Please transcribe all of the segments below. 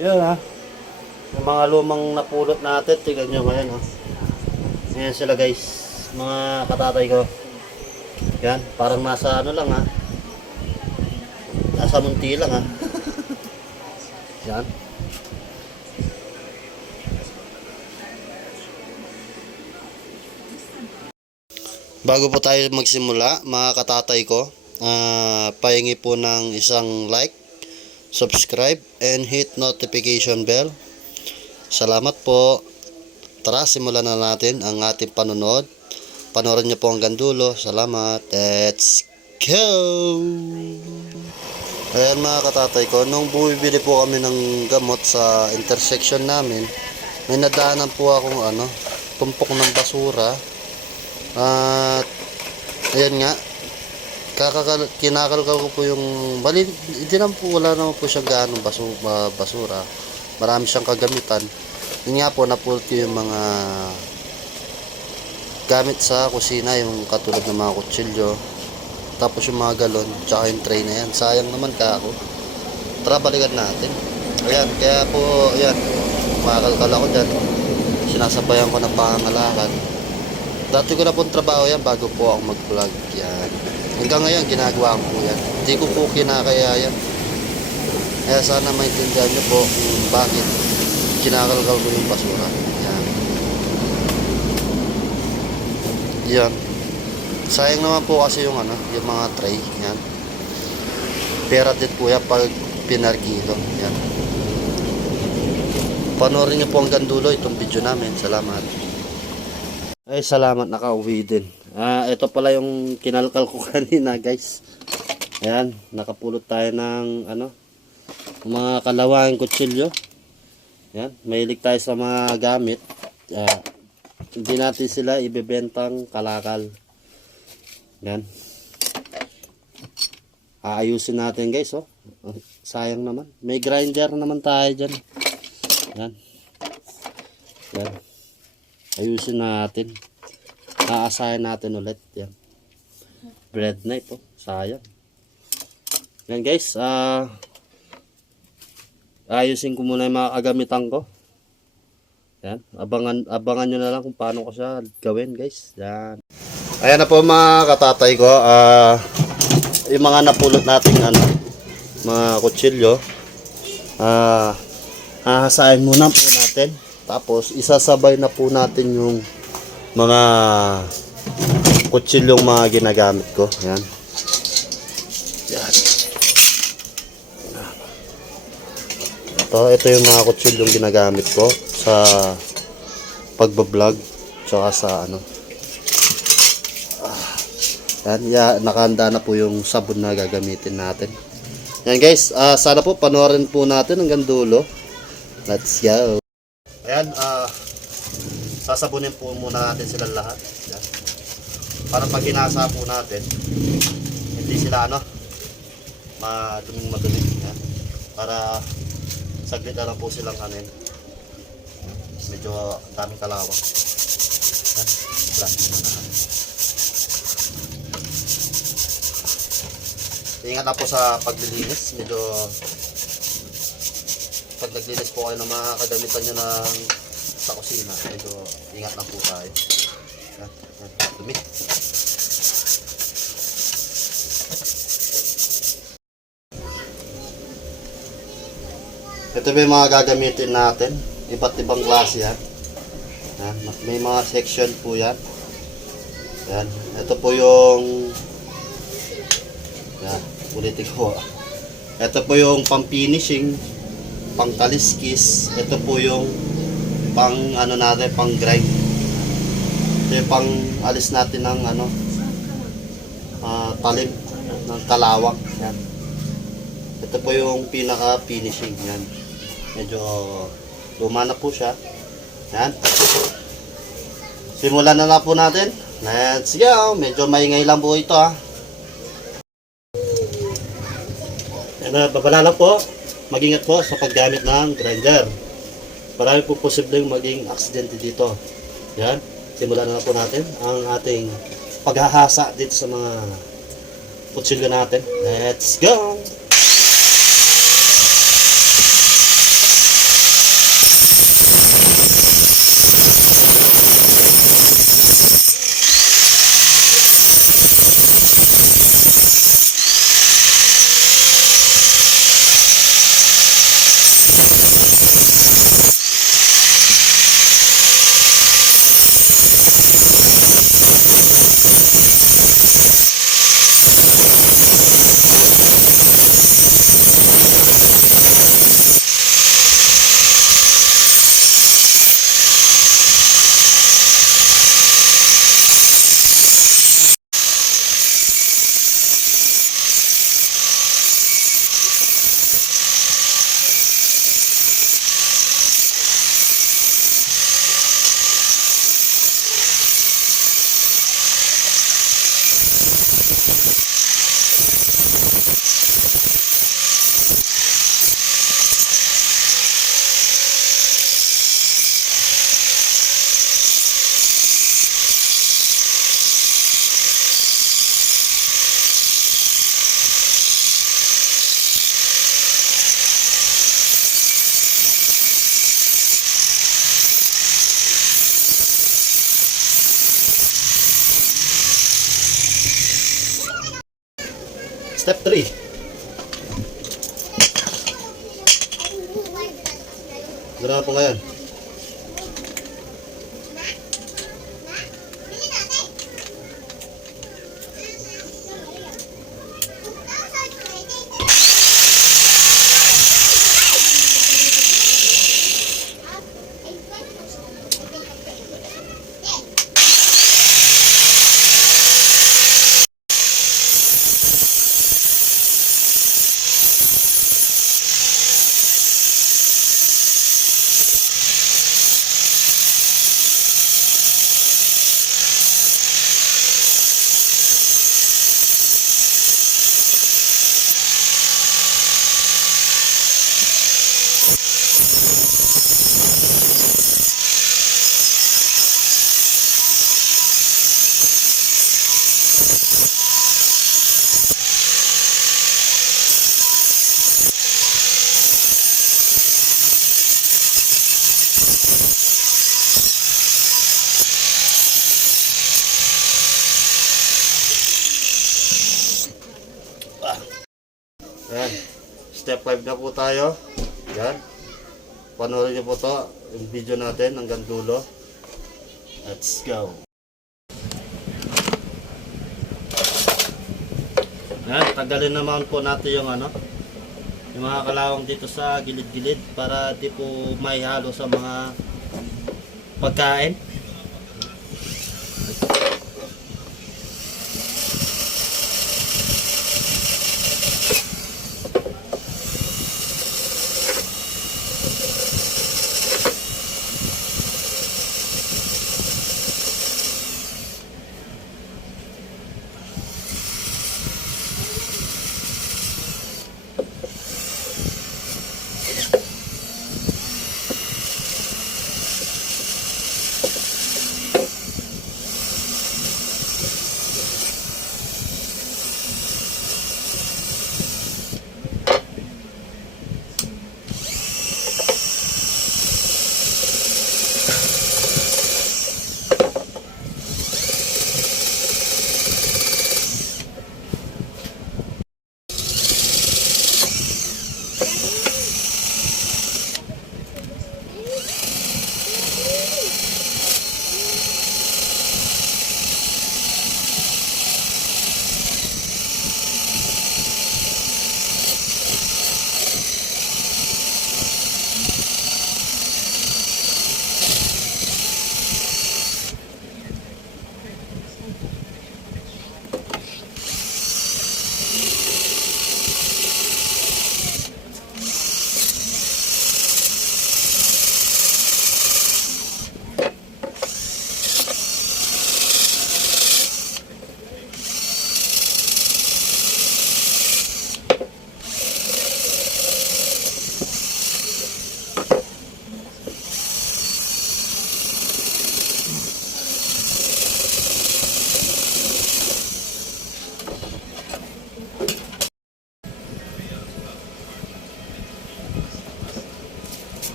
Yun ha. Yung mga lumang napulot natin, tignan nyo ngayon ha. Ayan sila guys, mga katatay ko. Yan, parang nasa ano lang ha. Nasa munti lang ha. Yan. Bago po tayo magsimula, mga katatay ko, pahingi po ng isang like, subscribe, and hit notification bell. Salamat po. Tara, simulan na natin ang ating panonood. Panoorin niyo po hanggang dulo. Salamat. Let's go! Ayan mga katatay ko, nung bumibili po kami ng gamot sa intersection namin, may nadaanan po akong tumpok ng basura. At ayan nga, kinakalkal ko po yung bali, hindi naman po, wala naman po siyang gaano basura. Marami siyang kagamitan. Yun nga po, napulot ko yung mga gamit sa kusina, yung katulad ng mga kutsilyo, tapos yung mga galon, tsaka yung tray na yan. Sayang naman ka ako. Tara, balikan natin. Ayan, kaya po, ayan, kumakalkal ako dyan. Sinasabayan ko ng pangangalakal. Dati ko na pong trabaho yan bago po ako mag-vlog yan. Hanggang ngayon, ginagawa ko po yan. Hindi ko po kinakaya yan. Kaya sana maintindihan nyo po kung bakit kinakalkal ko yung basura. Yan. Yan. Sayang naman po kasi yung yung mga tray. Yan. Pera din po yan pag pinarkilo. Yan. Panoorin nyo po hanggang dulo itong video namin. Salamat. Ay, salamat, nakauwi din. Ito pala yung kinalkal ko kanina, guys. Ayan, nakapulot tayo ng mga kalawang kutsilyo. Ayan, mahilig tayo sa mga gamit. Hindi natin sila ibebentang kalakal. Ayan. Aayusin natin, guys, oh. Sayang naman. May grinder naman tayo dyan. Ayan. Ayan. Ayusin natin. Aasahin natin ulit. Yan. Bread knife po. Sayang. Yan guys. Ayusin ko muna yung mga kagamitan ko. Yan. Abangan nyo na lang kung paano ko siya gawin guys. Yan. Ayan na po mga katatay ko. Yung mga napulot nating mga kutsilyo. Ahasahin muna po natin. Tapos, isasabay na po natin yung mga kutsilyong mga ginagamit ko. Yan. Yan. Ito yung mga kutsilyong ginagamit ko sa pagbablog. Tsaka sa Yan, nakahanda na po yung sabon na gagamitin natin. Yan guys, sana po panoorin po natin hanggang dulo. Let's go! Ayan, sasabunin po muna natin sila lahat. Ayan. Para pag hinasa po natin, hindi sila madumi. Ayan. Para saglit na lang po silang medyo daming kalawang. Ayan, brush muna natin. Ingat na po sa paglilinis. Medyo pag naglinis po kayo ng mga kagamitan nyo sa kusina, medyo ingat lang po tayo. Dumi. Ito yung mga gagamitin natin. Iba't ibang klase yan. May mga section po yan. Yan. Ito po yung ulitin ko. Ito po yung pang-finishing, pang-taliskis. Ito po yung natin, pang-grind. Ito yung pang-alis natin ng talim ng talawak. Yan. Ito po yung pinaka-finishing. Yan. Medyo luma na po siya. Yan. Simulan na po natin. Let's go. Medyo maingay lang po ito Babala lang po. Mag-ingat po sa paggamit ng grinder. Marami po posibleng maging aksidente dito. Yan. Simulan na po natin ang ating paghahasa dito sa mga kutsilyo natin. Let's go! Step 3. Gano'n po ngayon. Ayan. Step 5 na po tayo. Ayan. Panoorin niyo po to, yung video natin hanggang dulo. Let's go. Ayan, tanggalin naman po natin yung yung mga kalawang dito sa gilid-gilid para di po maihalo sa mga pagkain.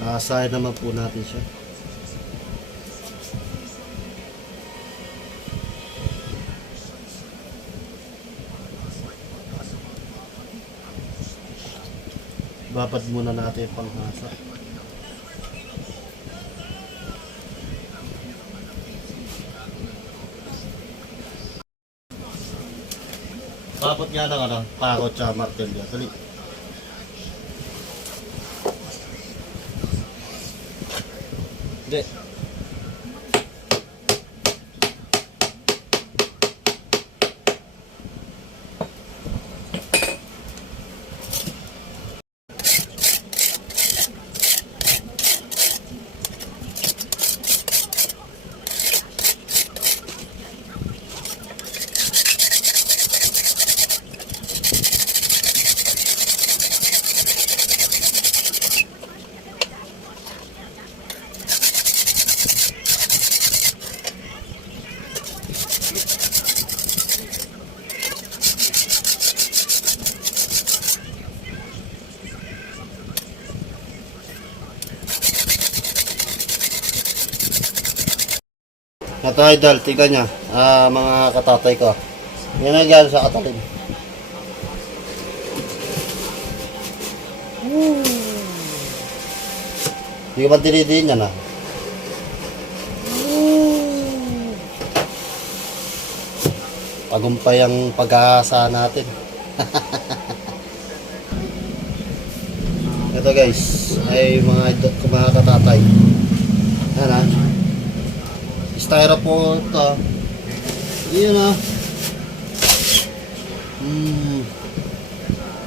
Asahin naman po natin siya. Babad muna natin yung panghasa. Babad nga ng pakot sa martilyo. Dali. Hindi. Ito idol, tignan nyo. Mga katatay ko. Yan ang gano'n sa katalim. Hindi ko ba dinidiin yan Tagumpay ang pag-aasa natin. Ito guys, ay mga katatay. Yan styrofoam ito. Yun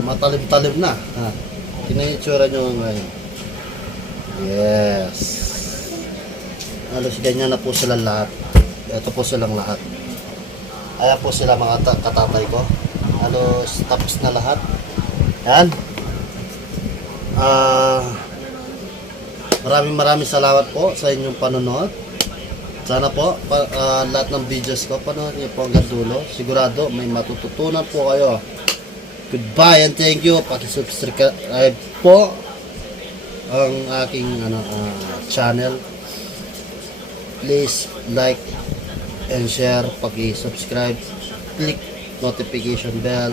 matalim-talim na. Kinahitsura nyo ngayon. Yes. Halos ganyan na po sila lahat. Ito po silang lahat. Ayan po sila mga katatay ko. Halos tapos na lahat. Yan. Maraming salamat po sa inyong panonood. Sana po lahat ng videos ko panood niyo po hanggang dulo. Sigurado may matututunan po kayo. Goodbye and thank you. Paki-subscribe po ang aking channel. Please like and share, paki-subscribe, click notification bell